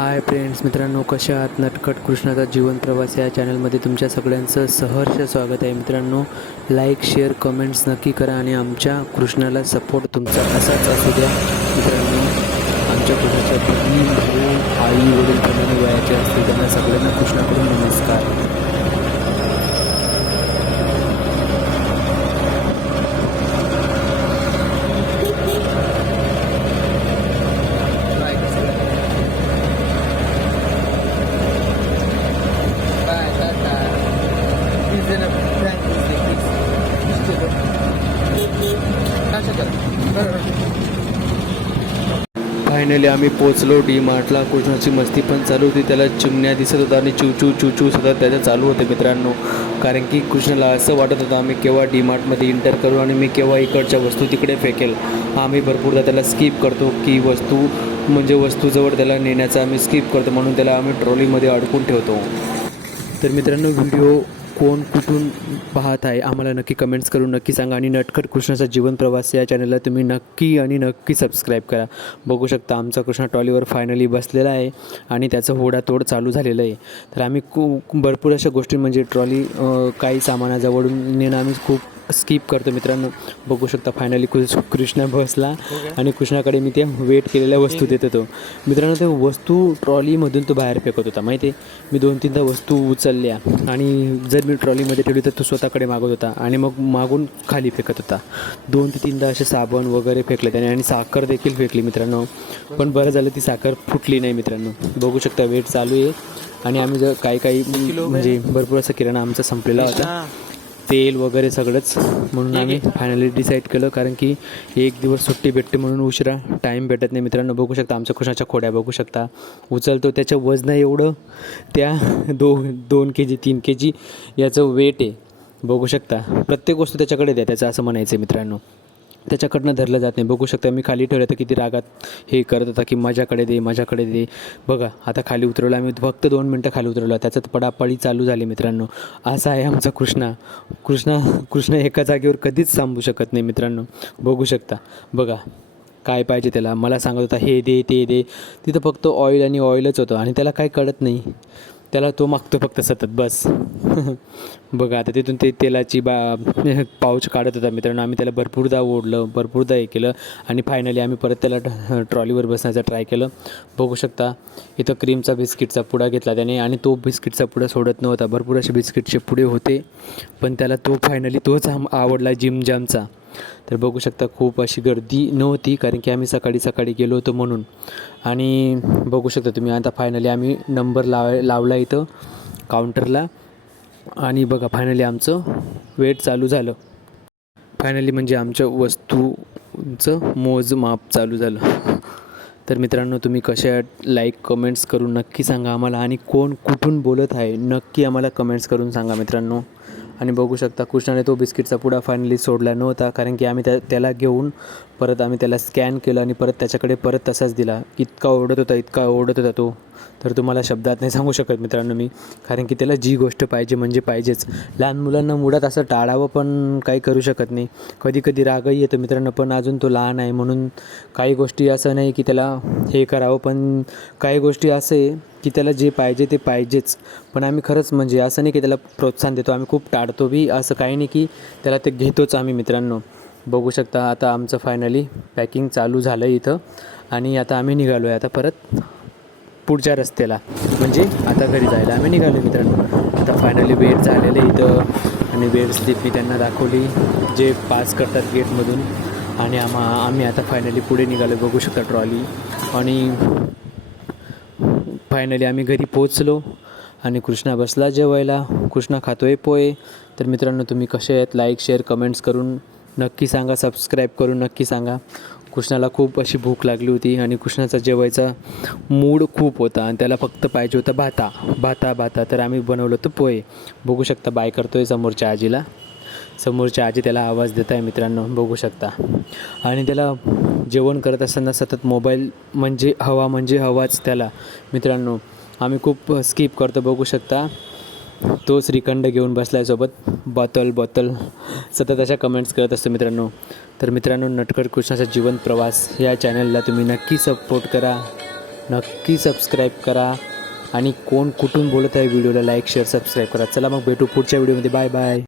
Hi friends, मित्रांनो, कशा आहात? नटखट कृष्णाचा जीवन प्रवास या चॅनलमध्ये तुमच्या सगळ्यांचं सहर्ष स्वागत आहे. मित्रांनो, लाईक, शेअर, कमेंट्स नक्की करा आणि आमच्या कृष्णाला सपोर्ट तुमचा असाच असू द्या. मित्रांनो, आमच्या कृष्णाच्या बहीण, भाऊ, आई, वडील प्रमाणे वयाचे असतील त्यांना सगळ्यांना कृष्णाकडून नमस्कार. फायनली आम्ही पोचलो डी मार्टला. कृष्णाची मस्ती पण चालू होती, त्याला चिमण्या दिसत होता आणि चूचू चूचू सतत त्याचं चालू होतं मित्रांनो. कारण की कृष्णाला असं वाटत होतं आम्ही केव्हा डी मार्टमध्ये इंटर करू आणि मी केव्हा इकडच्या वस्तू तिकडे फेकेल. आम्ही भरपूरदा त्याला स्किप करतो की वस्तूजवळ त्याला नेण्याचा आम्ही स्किप करतो, म्हणून त्याला आम्ही ट्रॉलीमध्ये अडकून ठेवतो. तर मित्रांनो, व्हिडिओ कोण कुठून पाहत आहे आम्हाला नक्की कमेंट्स करून नक्की सांगा आणि नटखट कृष्णाचा जीवन प्रवास या चॅनलला तुम्ही नक्की सबस्क्राईब करा. बघू शकता आमचा कृष्णा ट्रॉलीवर फायनली बसलेला आहे आणि त्याचं होडातोड चालू झालेलं आहे. तर आम्ही भरपूर अशा गोष्टी म्हणजे ट्रॉली काही सामानाजवळून नेणं आम्ही खूप स्किप करतो मित्रांनो. बघू शकता फायनली कृष्णा बसला आणि कृष्णाकडे मी त्या वेट केलेल्या वस्तू देत होतो. मित्रांनो, त्या वस्तू ट्रॉलीमधून तो बाहेर फेकत होता माहिती आहे. मी 2-3दा वस्तू उचलल्या आणि जर मी ट्रॉलीमध्ये ठेवली तर तो स्वतःकडे मागत होता आणि मग मागून खाली फेकत होता. 2 ते 3दा असे साबण वगैरे फेकले त्याने आणि साखर देखील फेकली मित्रांनो. पण बरं झालं ती साखर फुटली नाही मित्रांनो. बघू शकता वेट चालू आहे आणि आम्ही जर काही म्हणजे भरपूर असा किराणा आमचा संपलेला होता, तेल वगैरे सगळंच. म्हणून आम्ही फायनली डिसाईड केलं, कारण की एक दिवस सुट्टी भेटते म्हणून उशिरा टाईम भेटत नाही मित्रांनो. बघू शकता आमच्या कृष्णाच्या खोड्या बघू शकता उचलतो, त्याचं वजन एवढं त्या 2 kg 3 kg याचं वेट आहे. बघू शकता प्रत्येक वस्तू त्याच्याकडे द्या त्याचं असं म्हणायचं आहे मित्रांनो. त्याच्याकडनं धरलं जात नाही. बघू शकता मी खाली ठेवलं तर किती रागात हे करत होता की माझ्याकडे दे. बघा आता खाली उतरवलं आम्ही, फक्त 2 मिनटं खाली उतरवलं, त्याच्यात पडापडी चालू झाली मित्रांनो. असा आहे आमचा कृष्ण एका जागेवर कधीच थांबू शकत नाही मित्रांनो. बघू शकता बघा काय पाहिजे त्याला, मला सांगत होता हे दे ते दे. तिथं फक्त ऑइल आणि ऑइलच होतं आणि त्याला काय कळत नाही, त्याला तो मागतो फक्त सतत बस. बघा आता तिथून ते तेलाची पाऊच काढत होता मित्रांनो. आम्ही त्याला भरपूरदा ओढलं, भरपूरदा हे केलं आणि फायनली आम्ही परत त्याला ट्रॉलीवर बसण्याचा ट्राय केलं. बघू शकता इथं क्रीमचा बिस्किटचा पुडा घेतला त्याने आणि तो बिस्किटचा पुडा सोडत नव्हता. भरपूर असे बिस्किटचे पुडे होते पण त्याला तोच आवडला जिमजामचा. तर बघू शकता खूप अशी गर्दी नव्हती कारण की आम्ही सकाळी गेलो होतो म्हणून. आणि बघू शकता तुम्ही आता फायनली आम्ही नंबर लावला इथं काउंटरला आणि बघा फायनली आमचं वेट चालू झालं. फायनली म्हणजे आमच्या वस्तूंचं मोजमाप चालू झालं. तर मित्रांनो, तुम्ही कशा लाईक कमेंट्स करून नक्की सांगा आम्हाला आणि कोण कुठून बोलत आहे नक्की आम्हाला कमेंट्स करून सांगा मित्रांनो. आणि बघू शकता कृष्णाने तो बिस्किटचा पुडा फायनली सोडला नव्हता कारण की आम्ही त्याला घेऊन परत आम्ही त्याला स्कॅन केलं आणि परत त्याच्याकडे परत तसाच दिला. इतका ओरडत होता तो, तर तुम्हाला शब्दात नाही सांगू शकत मित्रांनो मी. कारण की त्याला जी गोष्ट पाहिजे म्हणजे पाहिजेच. लहान मुलांना मुळात असं टाळावं पण काही करू शकत नाही. कधी रागही येतो मित्रांनो, पण अजून तो लहान आहे म्हणून काही गोष्टी असं नाही की त्याला हे करावं, पण काही गोष्टी असं आहे की त्याला जे पाहिजे ते पाहिजेच. पण आम्ही खरंच म्हणजे असं नाही की त्याला प्रोत्साहन देतो, आम्ही खूप टाळतो बी, असं काही नाही की त्याला ते घेतोच आम्ही मित्रांनो. बघू शकता आता आमचं फायनली पॅकिंग चालू झालं इथं आणि आता आम्ही निघालो आहे आता परत पुढच्या रस्त्याला, म्हणजे आता घरी जायला आम्ही निघालो मित्रांनो. आता फायनली वेट झालेलं इथं आणि वेट स्लिप मी त्यांना दाखवली जे पास करतात गेटमधून आणि आम्ही आता फायनली पुढे निघालो. बघू शकता ट्रॉली आणि फायनली आम्ही घरी पोचलो आणि कृष्णा बसला जेवायला. कृष्णा खातोय पोहे. तर मित्रांनो, तुम्ही कसे आहेत लाईक शेअर कमेंट्स करून नक्की सांगा, सबस्क्राईब करून नक्की सांगा. कृष्णाला खूप अशी भूक लागली होती आणि कृष्णाचा जेवायचा मूड खूप होता आणि त्याला फक्त पाहिजे होता भाता. तर आम्ही बनवलं होतं पोहे. बघू शकता बाय करतोय समोरच्या आजी त्याला आवाज देत आहे मित्रांनो. बघू शकता आणि त्याला जेवण करत असताना सतत मोबाईल म्हणजे हवाच त्याला मित्रांनो. आम्ही खूप स्किप करतो. बघू शकता तो श्रीखंड घेऊन बसला आहे सोबत, बॉटल सतत अशा कमेंट्स करत असतो मित्रांनो. तर मित्रांनो, नटखट कृष्णाचा जीवन प्रवास या चॅनलला तुम्ही नक्की सपोर्ट करा नक्की सबस्क्राईब करा आणि कोण कुठून बोलत आहे व्हिडिओला लाईक शेअर सबस्क्राईब करा. चला मग भेटू पुढच्या व्हिडिओमध्ये. Bye bye.